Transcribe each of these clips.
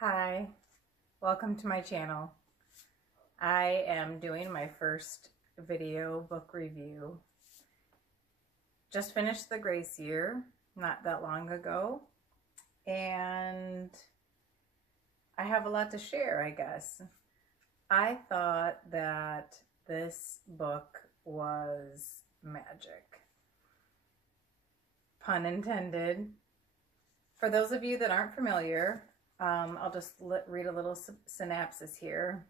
Hi, welcome to my channel. I am doing my first video book review. Just finished the grace year not that long ago, and I have a lot to share, I guess. I thought that this book was magic. Pun intended. For those of you that aren't familiar, I'll just read a little synopsis here.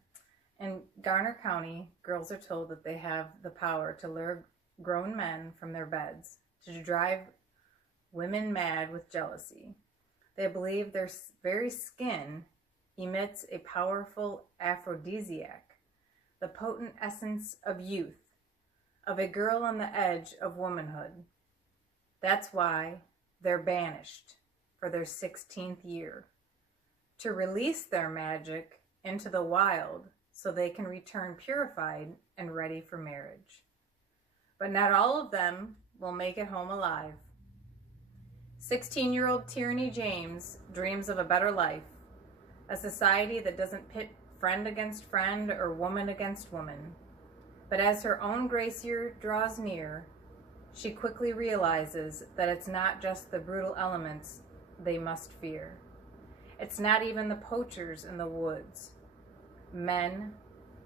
In Garner County, girls are told that they have the power to lure grown men from their beds, to drive women mad with jealousy. They believe their very skin emits a powerful aphrodisiac, the potent essence of youth, of a girl on the edge of womanhood. That's why they're banished for their 16th year, to release their magic into the wild so they can return purified and ready for marriage. But not all of them will make it home alive. 16-year-old Tierney James dreams of a better life, a society that doesn't pit friend against friend or woman against woman. But as her own grace year draws near, she quickly realizes that it's not just the brutal elements they must fear. It's not even the poachers in the woods, men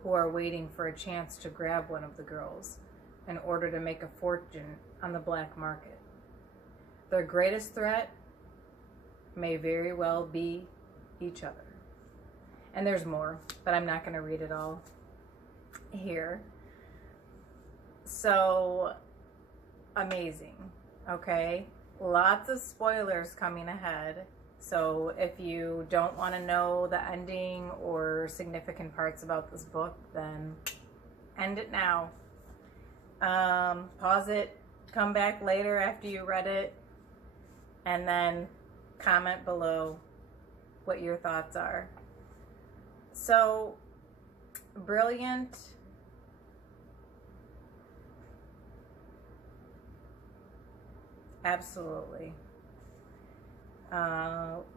who are waiting for a chance to grab one of the girls in order to make a fortune on the black market. Their greatest threat may very well be each other. And there's more, but I'm not going to read it all here. So, amazing, okay? Lots of spoilers coming ahead. So if you don't want to know the ending or significant parts about this book, then end it now. Pause it, come back later after you read it, and then comment below what your thoughts are. So, brilliant. Absolutely.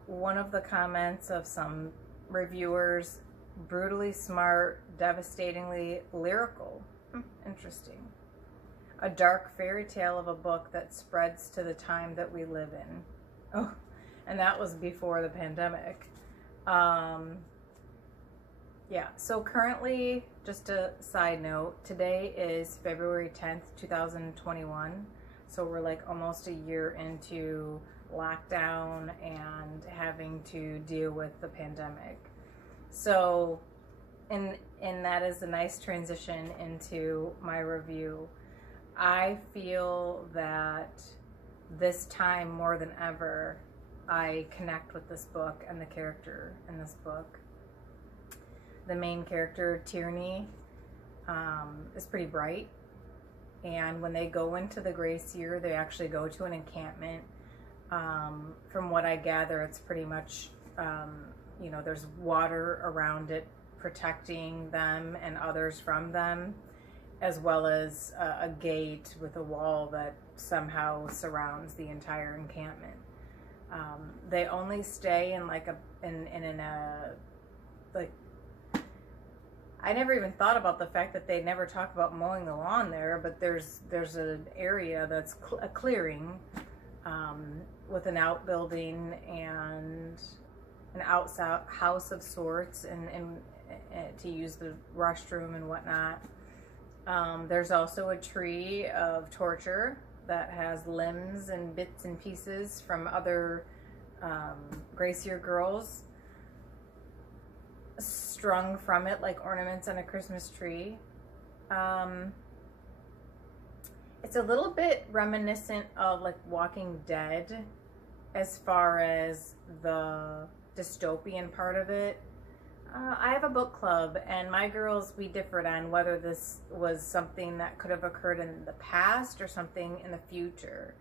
One of the comments of some reviewers, brutally smart, devastatingly lyrical. Interesting. A dark fairy tale of a book that spreads to the time that we live in. Oh, and that was before the pandemic. Yeah, so currently, just a side note, today is February 10th, 2021. So we're like almost a year into lockdown and having to deal with the pandemic. So, and that is a nice transition into my review. I feel that this time more than ever, I connect with this book and the character in this book. The main character, Tierney, is pretty bright. And when they go into the grace year, they actually go to an encampment. From what I gather, it's pretty much, you know, there's water around it protecting them and others from them, as well as a gate with a wall that somehow surrounds the entire encampment. They only stay in like like, I never even thought about the fact that they never talk about mowing the lawn there, but there's an area that's a clearing with an outbuilding and an outside house of sorts, and to use the restroom and whatnot. There's also a tree of torture that has limbs and bits and pieces from other grace year girls strung from it like ornaments on a Christmas tree. It's a little bit reminiscent of like Walking Dead as far as the dystopian part of it. I have a book club, and my girls, we differed on whether this was something that could have occurred in the past or something in the future.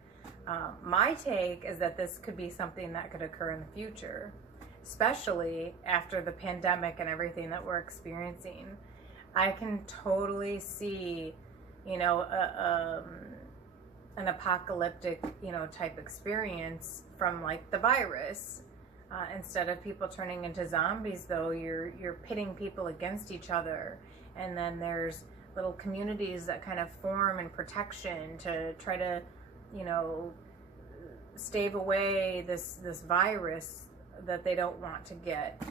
My take is that this could be something that could occur in the future, especially after the pandemic and everything that we're experiencing. I can totally see, you know, an apocalyptic, you know, type experience from like the virus. Instead of people turning into zombies, though, you're pitting people against each other. And then there's little communities that kind of form in protection to try to, you know, stave away this virus that they don't want to get.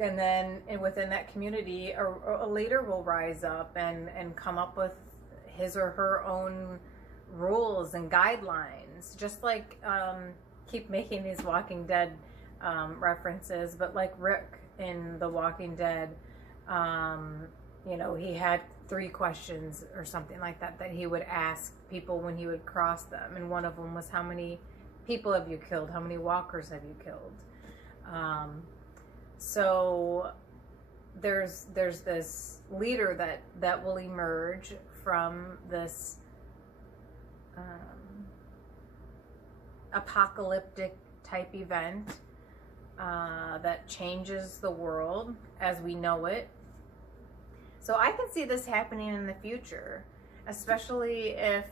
And then within that community, a leader will rise up and come up with his or her own rules and guidelines, just like keep making these Walking Dead references, but like Rick in The Walking Dead, you know, he had 3 questions or something like that he would ask people when he would cross them, and one of them was, how many people have you killed? How many walkers have you killed? So there's this leader that will emerge from this apocalyptic type event that changes the world as we know it. So I can see this happening in the future, especially if,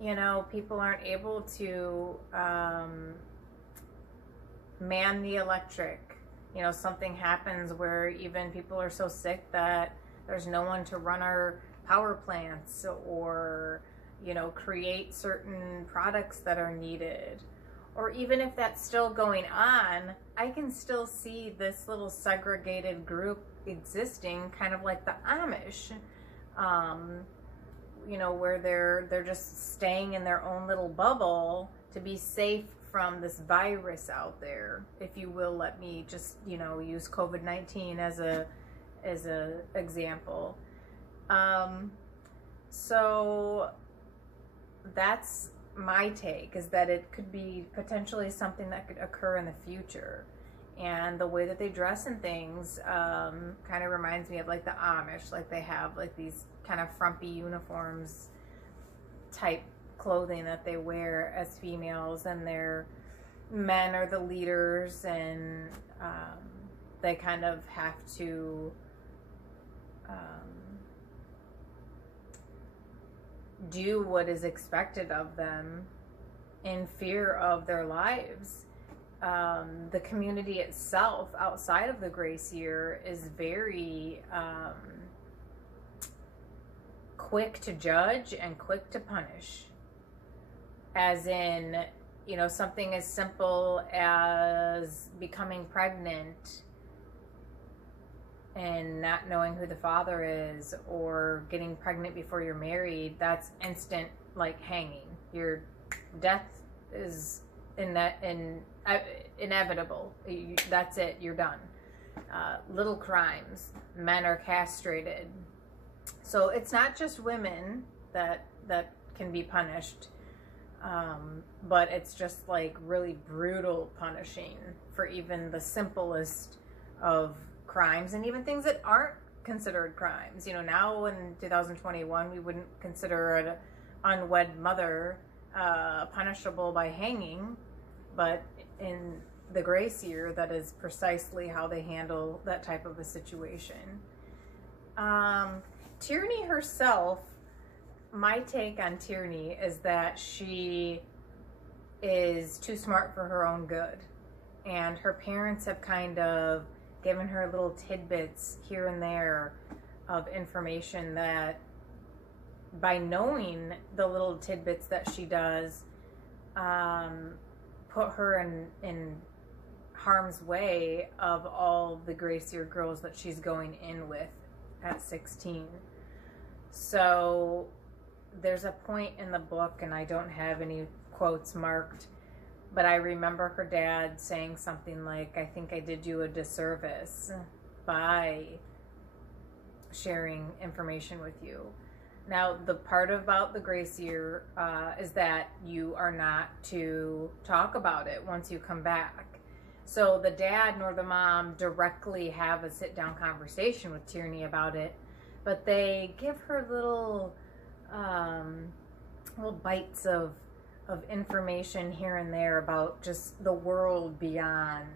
you know, people aren't able to man the electric. You know, something happens where even people are so sick that there's no one to run our power plants or, you know, create certain products that are needed. Or even if that's still going on, I can still see this little segregated group existing, kind of like the Amish, you know, where they're just staying in their own little bubble to be safe from this virus out there, if you will. Let me just, you know, use COVID-19 as a example. So that's my take, is that it could be potentially something that could occur in the future. And the way that they dress and things kind of reminds me of like the Amish. Like they have like these kind of frumpy uniforms type clothing that they wear as females, and their men are the leaders, and they kind of have to do what is expected of them in fear of their lives. The community itself outside of the grace year is very quick to judge and quick to punish. As in, you know, something as simple as becoming pregnant and not knowing who the father is, or getting pregnant before you're married, that's instant, like, hanging. Your death is inevitable. That's it, you're done. Little crimes, men are castrated. So it's not just women that can be punished, but it's just like really brutal punishing for even the simplest of crimes, and even things that aren't considered crimes. You know, now in 2021, we wouldn't consider an unwed mother punishable by hanging, but in the grace year, that is precisely how they handle that type of a situation. Tierney herself, my take on Tierney is that she is too smart for her own good, and her parents have kind of given her little tidbits here and there of information that, by knowing the little tidbits that she does, put her in harm's way of all the grace year girls that she's going in with at 16. So there's a point in the book, and I don't have any quotes marked, but I remember her dad saying something like, I think I did you a disservice by sharing information with you. Now, the part about the grace year is that you are not to talk about it once you come back. So the dad nor the mom directly have a sit-down conversation with Tierney about it, but they give her little bites of information here and there about just the world beyond,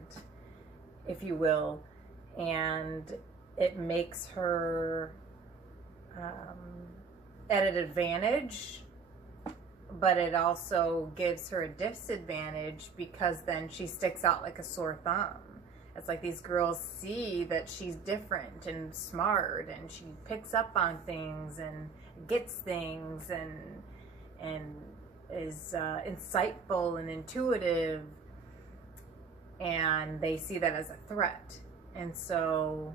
if you will, and it makes her at an advantage but it also gives her a disadvantage because then she sticks out like a sore thumb. It's like these girls see that she's different and smart, and she picks up on things and gets things and is insightful and intuitive, and they see that as a threat. And so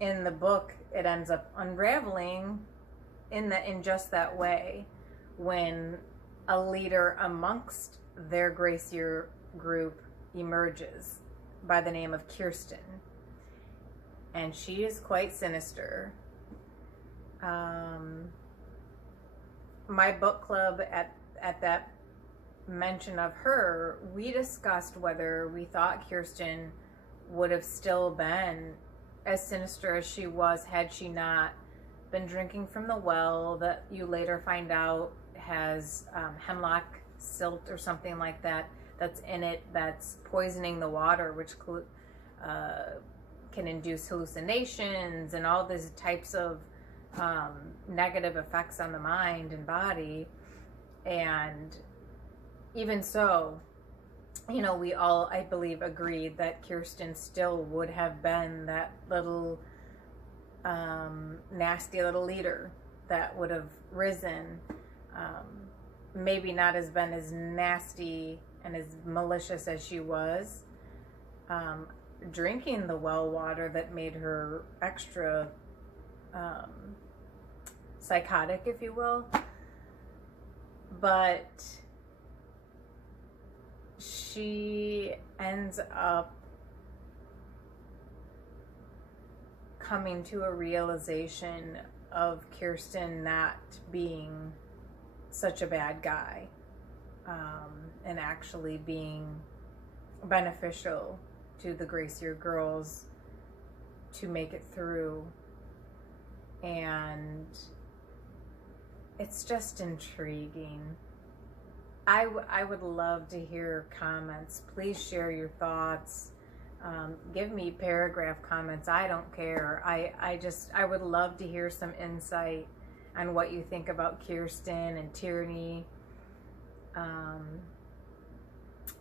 in the book, it ends up unraveling in just that way, when a leader amongst their Grace Year group emerges by the name of Kirsten. And she is quite sinister. My book club, at that mention of her, we discussed whether we thought Kirsten would have still been as sinister as she was had she not been drinking from the well that you later find out has hemlock silt or something like that that's in it, that's poisoning the water, which can induce hallucinations and all these types of negative effects on the mind and body. And even so, you know, we all, I believe, agreed that Kirsten still would have been that little nasty little leader that would have risen. Maybe not as been as nasty and as malicious as she was, drinking the well water that made her extra psychotic, if you will. But she ends up coming to a realization of Kirsten not being such a bad guy, and actually being beneficial to the Grace Year girls to make it through. And it's just intriguing. I would love to hear comments. Please share your thoughts. Give me paragraph comments. I don't care. I would love to hear some insight on what you think about Kirsten and Tierney.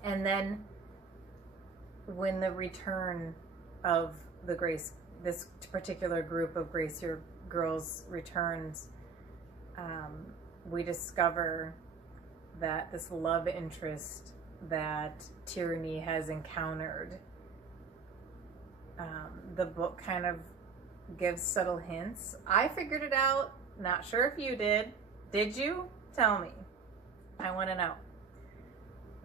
And then when the return of this particular group of Grace Year girls returns, we discover that this love interest that Tierney has encountered, the book kind of gives subtle hints. I figured it out. Not sure if you did. Did you? Tell me. I want to know.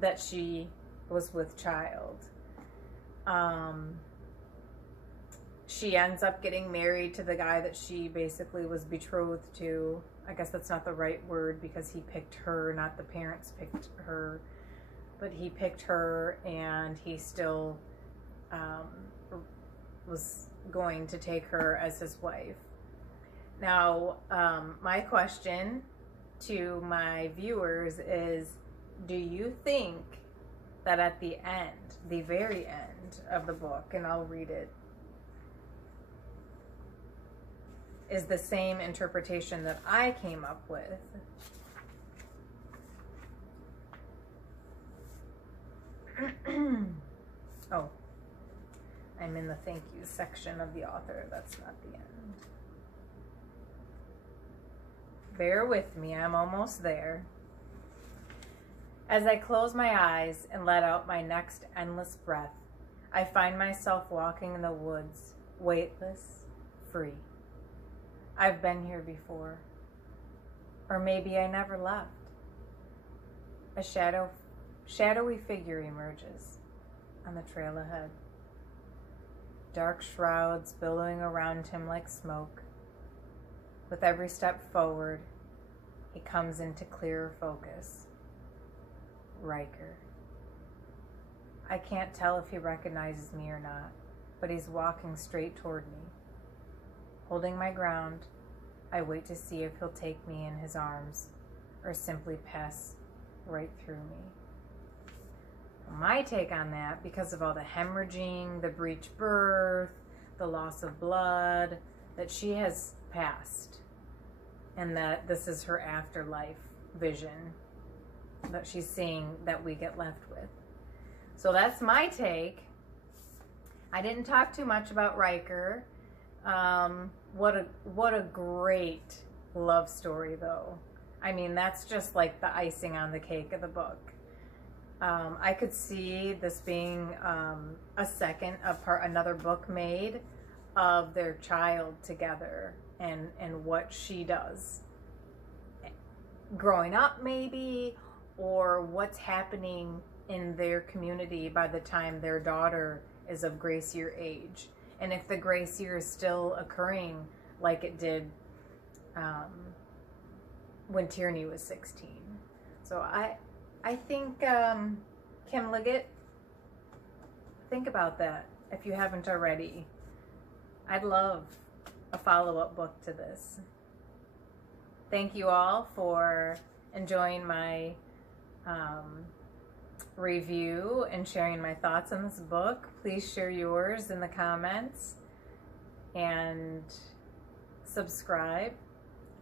That she was with child. She ends up getting married to the guy that she basically was betrothed to. I guess that's not the right word because he picked her, not the parents picked her. But he picked her, and he still was going to take her as his wife. Now, my question to my viewers is, do you think that at the end, the very end of the book, and I'll read it, is the same interpretation that I came up with? Oh, I'm in the thank you section of the author. That's not the end. Bear with me, I'm almost there. As I close my eyes and let out my next endless breath, I find myself walking in the woods, weightless, free. I've been here before. Or maybe I never left. A shadowy figure emerges on the trail ahead. Dark shrouds billowing around him like smoke. With every step forward, he comes into clearer focus. Riker. I can't tell if he recognizes me or not, but he's walking straight toward me. Holding my ground, I wait to see if he'll take me in his arms or simply pass right through me. My take on that, because of all the hemorrhaging, the breech birth, the loss of blood, that she has passed, and that this is her afterlife vision that she's seeing that we get left with. So that's my take. I didn't talk too much about Riker. What a great love story, though. I mean, that's just like the icing on the cake of the book. I could see this being another book made of their child together and what she does growing up, maybe, or what's happening in their community by the time their daughter is of grace year age, and if the grace year is still occurring like it did when Tierney was 16. So I think Kim Liggett, think about that if you haven't already. I'd love a follow-up book to this. Thank you all for enjoying my review and sharing my thoughts on this book. Please share yours in the comments and subscribe,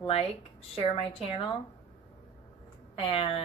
like, share my channel, and